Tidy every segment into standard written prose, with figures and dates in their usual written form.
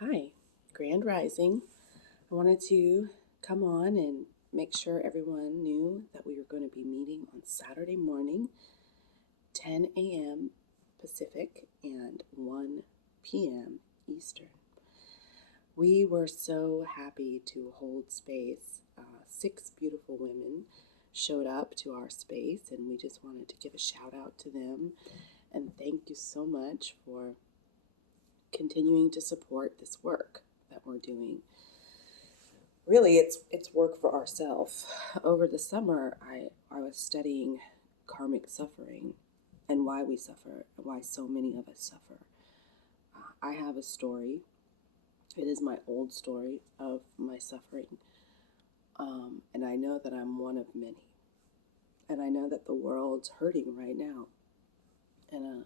Hi, Grand Rising. I wanted to come on and make sure everyone knew that we were going to be meeting on Saturday morning, 10 a.m. Pacific and 1 p.m. Eastern. We were so happy to hold space. Six beautiful women showed up to our space, and we just wanted to give a shout out to them and thank you so much for continuing to support this work that we're doing. Really, it's work for ourselves. Over the summer, I was studying karmic suffering and why we suffer and why so many of us suffer. I have a story. It is my old story of my suffering, and I know that I'm one of many. And I know that the world's hurting right now, and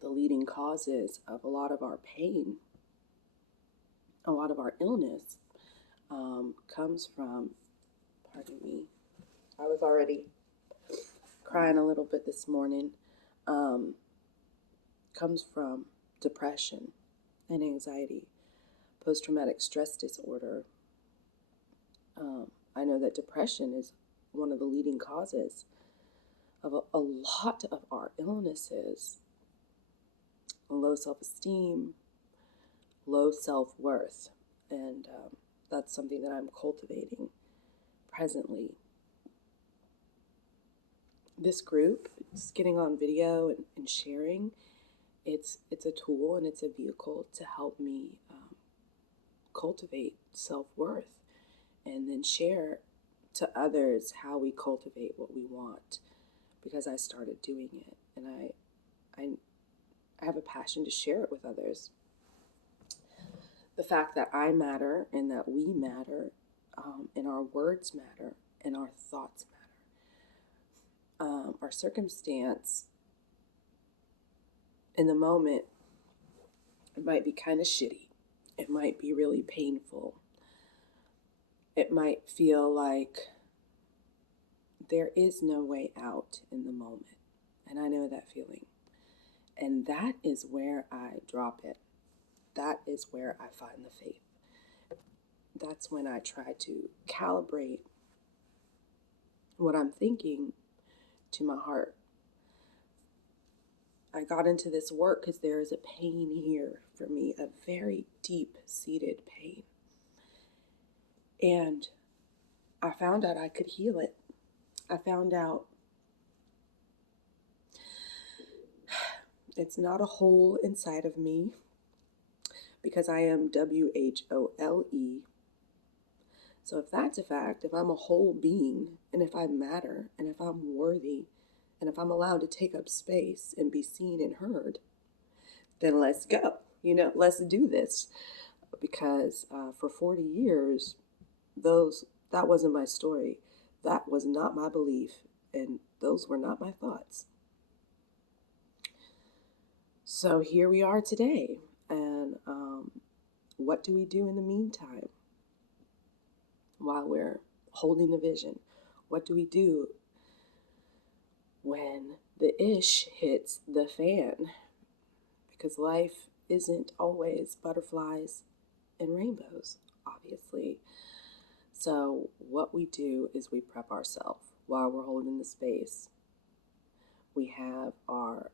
the leading causes of a lot of our pain, a lot of our illness, comes from. Pardon me. I was already crying a little bit this morning, um, comes from depression and anxiety, post traumatic stress disorder. I know that depression is one of the leading causes of a lot of our illnesses, low self esteem, low self worth. And that's something that I'm cultivating presently. This group, just getting on video and sharing, it's a tool and it's a vehicle to help me cultivate self-worth and then share to others how we cultivate what we want, because I started doing it, and I have a passion to share it with others. The fact that I matter and that we matter, and our words matter and our thoughts matter. Our circumstance in the moment, it might be kind of shitty. It might be really painful. It might feel like there is no way out in the moment. And I know that feeling. And that is where I drop it. That is where I find the faith. That's when I try to calibrate what I'm thinking to my heart. I got into this work because there is a pain here for me, a very deep-seated pain. And I found out I could heal it. I found out it's not a hole inside of me, because I am WHOLE. So if that's a fact, if I'm a whole being, and if I matter, and if I'm worthy, and if I'm allowed to take up space and be seen and heard, then let's go. Let's do this. Because for 40 years, that wasn't my story. That was not my belief, and those were not my thoughts. So here we are today, and what do we do in the meantime while we're holding the vision? What do we do when the ish hits the fan? Because life isn't always butterflies and rainbows, obviously. So what we do is we prep ourselves while we're holding the space. We have our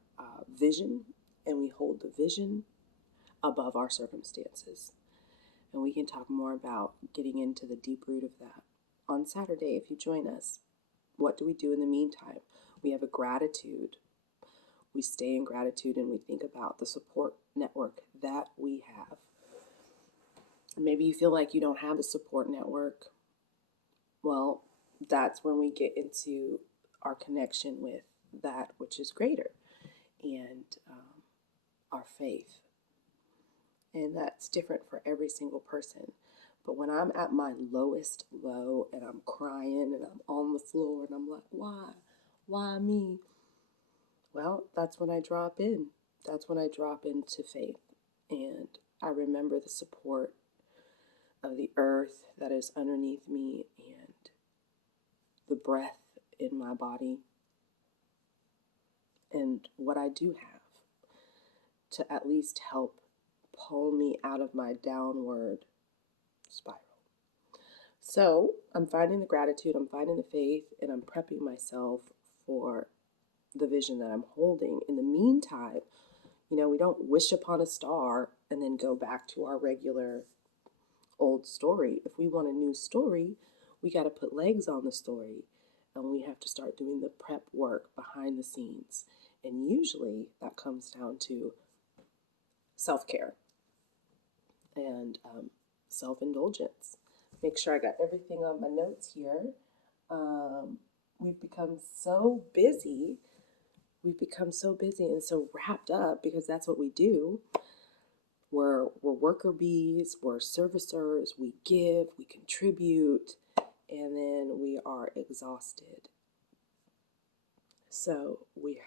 vision, and we hold the vision above our circumstances. And we can talk more about getting into the deep root of that on Saturday if you join us. What do we do in the meantime? We have a gratitude. We stay in gratitude and we think about the support network that we have. Maybe you feel like you don't have a support network. Well, that's when we get into our connection with that which is greater, and our faith. And that's different for every single person. But when I'm at my lowest low and I'm crying and I'm on the floor and I'm like, why? Why me? Well, that's when I drop in. That's when I drop into faith. And I remember the support of the earth that is underneath me and the breath in my body and what I do have to at least help pull me out of my downward spiral. So I'm finding the gratitude, I'm finding the faith, and I'm prepping myself for the vision that I'm holding. In the meantime, we don't wish upon a star and then go back to our regular old story. If we want a new story, we got to put legs on the story, and we have to start doing the prep work behind the scenes. And usually that comes down to self-care and self-indulgence. Make sure I got everything on my notes here. We've become so busy. We've become so busy and so wrapped up because that's what we do. We're worker bees, we're servicers, we give, we contribute, and then we are exhausted. So we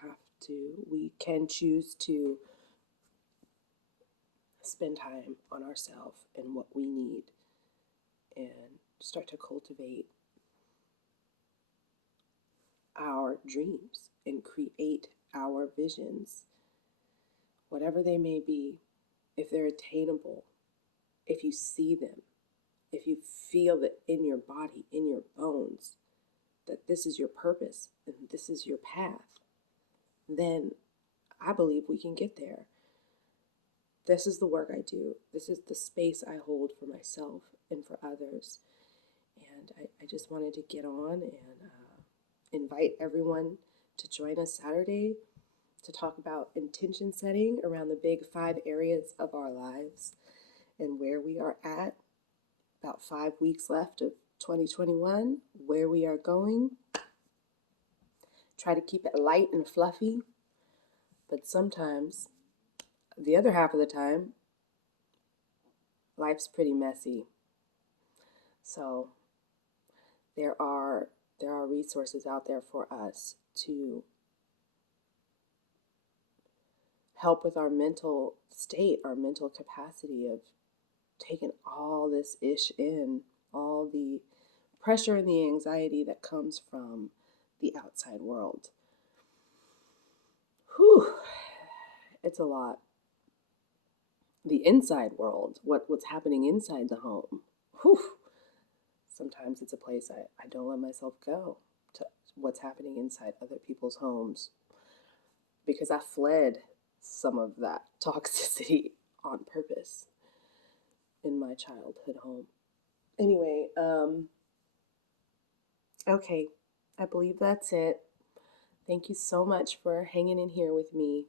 can choose to spend time on ourselves and what we need and start to cultivate our dreams and create our visions, whatever they may be, if they're attainable, if you see them, if you feel that in your body, in your bones, that this is your purpose and this is your path, then I believe we can get there. This is the work I do. This is the space I hold for myself and for others. And I just wanted to get on and invite everyone to join us Saturday to talk about intention setting around the big 5 areas of our lives and where we are at. About 5 weeks left of 2021, where we are going. Try to keep it light and fluffy, but sometimes, the other half of the time, life's pretty messy. So there are resources out there for us to help with our mental state, our mental capacity of taking all this ish in, all the pressure and the anxiety that comes from the outside world. Whew, it's a lot. The inside world, what's happening inside the home. Whew. Sometimes it's a place I don't let myself go to what's happening inside other people's homes because I fled some of that toxicity on purpose in my childhood home. Anyway, okay, I believe that's it. Thank you so much for hanging in here with me.